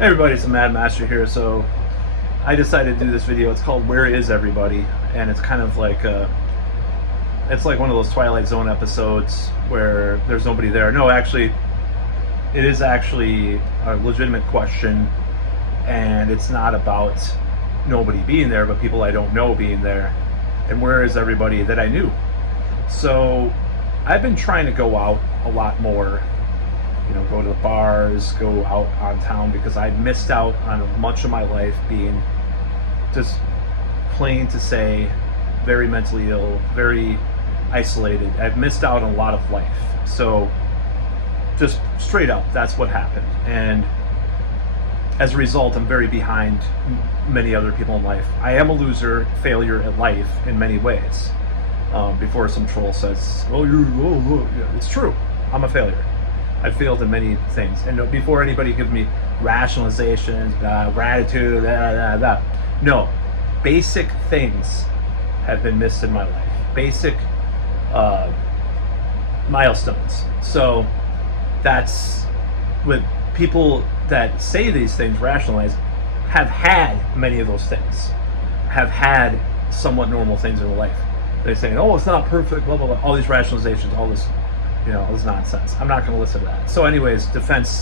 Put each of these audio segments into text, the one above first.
Hey everybody, it's MadMattster here. So I decided to do this video. It's called "Where Is Everybody?" and it's kind of like it's like one of those Twilight Zone episodes where there's nobody there. No, actually, it is actually a legitimate question, and it's not about nobody being there, but people I don't know being there. And where is everybody that I knew? So I've been trying to go out a lot more. Go to the bars, go out on town, because I missed out on much of my life being just plain to say very mentally ill, very isolated. I've missed out on a lot of life. So just straight up, that's what happened. And as a result, I'm very behind many other people in life. I am a loser, failure at life in many ways. Before some troll says, it's true, I'm a failure. I failed in many things, and before anybody gives me rationalizations, gratitude, no, basic things have been missed in my life. Basic milestones. So that's with people that say these things, rationalize, have had many of those things, have had somewhat normal things in their life. They say, oh, it's not perfect, blah, blah, blah, all these rationalizations, all this, all this nonsense. I'm not going to listen to that. So anyways, defending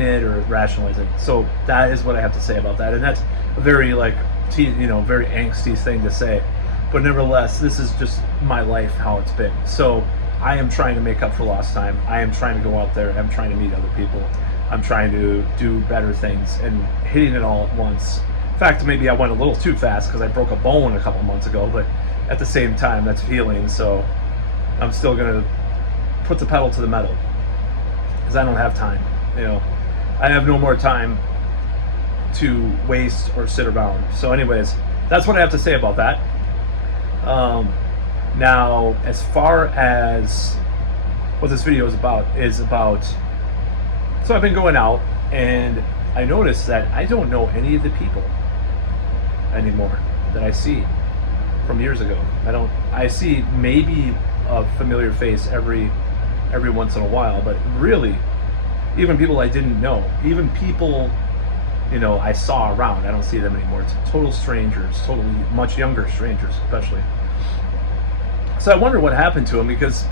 it or rationalizing it. So that is what I have to say about that. And that's a very very angsty thing to say. But nevertheless, this is just my life, how it's been. So I am trying to make up for lost time. I am trying to go out there. I'm trying to meet other people. I'm trying to do better things and hitting it all at once. In fact, maybe I went a little too fast because I broke a bone a couple months ago, but at the same time, that's healing. So I'm still going to put the pedal to the metal because I don't have time. I have no more time to waste or sit around. So anyways, that's what I have to say about that. Now, as far as what this video is about, so I've been going out and I noticed that I don't know any of the people anymore that I see from years ago. I see maybe a familiar face every once in a while, but really, even people I didn't know, even people I saw around, I don't see them anymore. It's total strangers, totally much younger strangers, especially. So I wonder what happened to them, because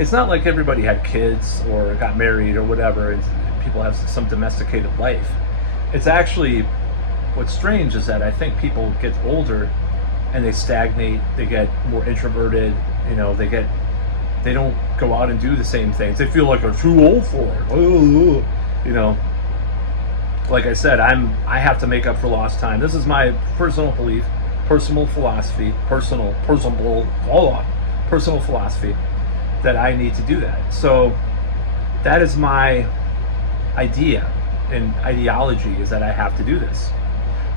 it's not like everybody had kids or got married or whatever, and people have some domesticated life. It's actually, what's strange is that I think people get older and they stagnate, they get more introverted, they don't go out and do the same things. They feel like they're too old for it. Like I said, I have to make up for lost time. This is my personal belief, personal philosophy, personal philosophy, that I need to do that. So that is my idea and ideology, is that I have to do this.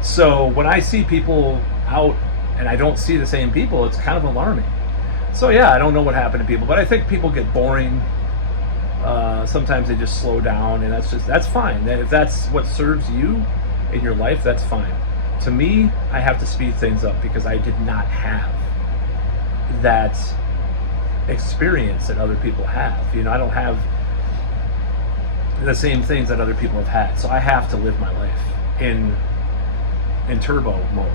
So when I see people out and I don't see the same people, it's kind of alarming. So yeah, I don't know what happened to people, but I think people get boring. Sometimes they just slow down, and that's fine. If that's what serves you in your life, that's fine. To me, I have to speed things up because I did not have that experience that other people have. I don't have the same things that other people have had. So I have to live my life in turbo mode.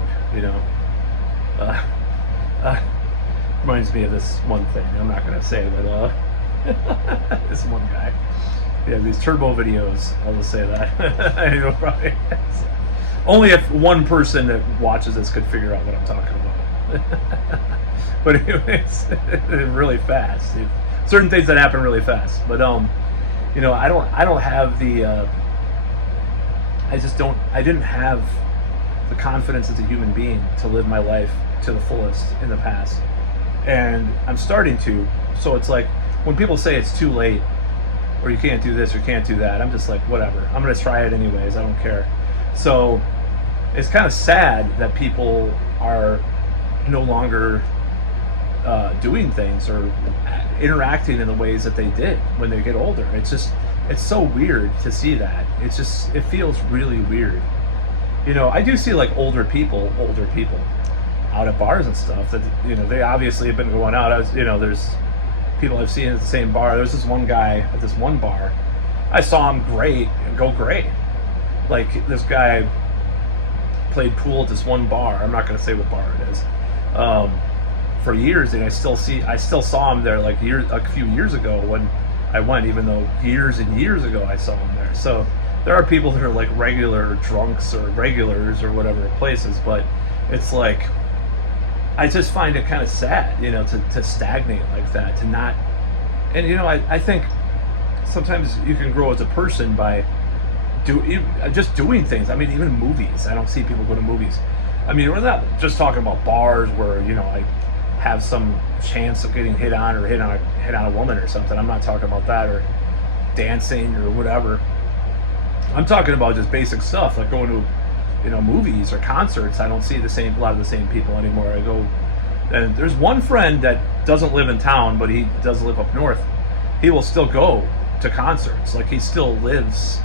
Reminds me of this one thing. I'm not going to say, but this one guy. Yeah, these turbo videos. I'll just say that. I know, probably. Only if one person that watches this could figure out what I'm talking about. But anyways, really fast. Certain things that happen really fast. But I don't have the. I didn't have the confidence as a human being to live my life to the fullest in the past, and I'm starting to. So it's like when people say it's too late, or you can't do this or can't do that, I'm just like, whatever, I'm gonna try it anyways, I don't care. So it's kind of sad that people are no longer doing things or interacting in the ways that they did when they get older. It's so weird to see that. It feels really weird. I do see like older people out at bars and stuff that they obviously have been going out. There's people I've seen at the same bar. There's this one guy at this one bar I saw him go great. Like this guy played pool at this one bar. I'm not going to say what bar it is. For years, and I still saw him there like a few years ago when I went, even though years and years ago I saw him there. So there are people that are like regular drunks or regulars or whatever at places, but it's like I just find it kind of sad, to stagnate like that, to not. And I think sometimes you can grow as a person by just doing things. I mean, even movies. I don't see people go to movies. I mean, we're not just talking about bars where I have some chance of getting hit on or hit on a woman or something. I'm not talking about that, or dancing or whatever. I'm talking about just basic stuff like going to movies or concerts. I don't see a lot of the same people anymore. I go, and there's one friend that doesn't live in town, but he does live up north. He will still go to concerts. Like he still lives,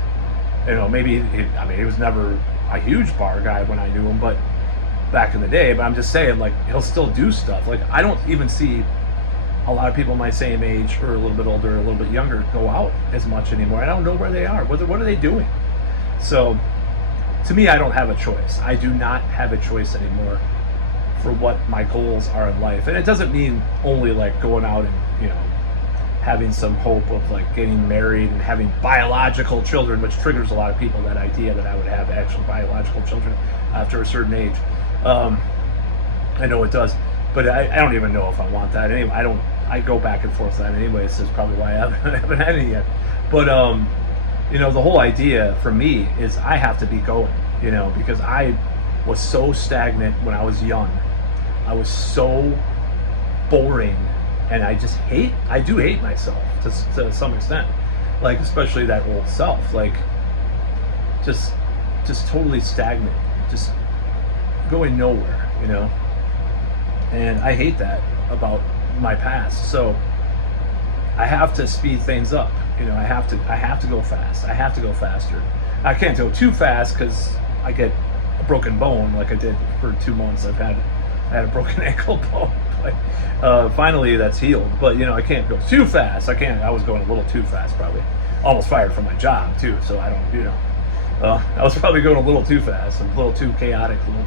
maybe he was never a huge bar guy when I knew him, but back in the day. But I'm just saying, like, he'll still do stuff. Like, I don't even see a lot of people my same age or a little bit older, a little bit younger, go out as much anymore. I don't know where they are. What are they doing? So to me, I don't have a choice. I do not have a choice anymore for what my goals are in life. And it doesn't mean only like going out and having some hope of like getting married and having biological children, which triggers a lot of people, that idea that I would have actual biological children after a certain age. I know it does, but I don't even know if I want that. Anyway, I go back and forth on that anyway, so it's probably why I haven't had it yet. But the whole idea for me is I have to be going, because I was so stagnant when I was young. I was so boring, and I do hate myself to some extent, like especially that old self, like just totally stagnant, just going nowhere, and I hate that about my past. So I have to speed things up. I have to go fast. I have to go faster. I can't go too fast because I get a broken bone, like I did for 2 months. I had a broken ankle bone, but finally that's healed. But I can't go too fast. I was going a little too fast, probably. Almost fired from my job too. So I don't, I was probably going a little too fast, a little too chaotic, a little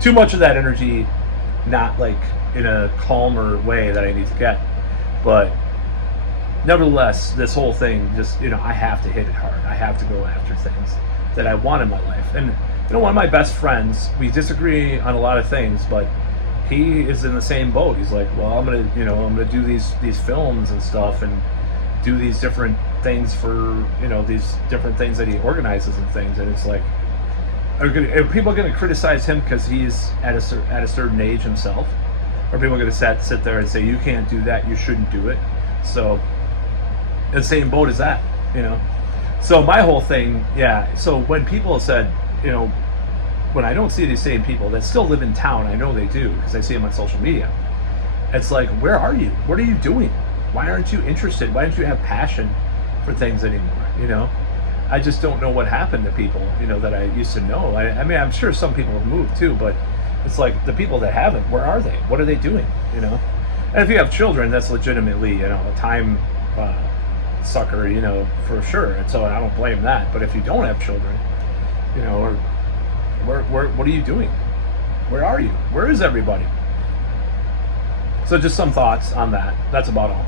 too much of that energy, not like in a calmer way that I need to get. But nevertheless, this whole thing, just I have to hit it hard. I have to go after things that I want in my life. And one of my best friends, we disagree on a lot of things, but he is in the same boat. He's like, well, I'm gonna do these films and stuff, and do these different things for these different things that he organizes and things. And it's like, are people going to criticize him because he's at a certain age himself? Or are people going to sit there and say, you can't do that, you shouldn't do it? So the same boat as that, So my whole thing, so when people said, when I don't see these same people that still live in town, I know they do because I see them on social media. It's like, where are you? What are you doing? Why aren't you interested? Why don't you have passion for things anymore? I just don't know what happened to people, that I used to know. I mean, I'm sure some people have moved too, but it's like the people that haven't, where are they? What are they doing? And if you have children, that's legitimately, a time sucker, for sure. And so I don't blame that. But if you don't have children, or what are you doing? Where are you? Where is everybody? So just some thoughts on that. That's about all.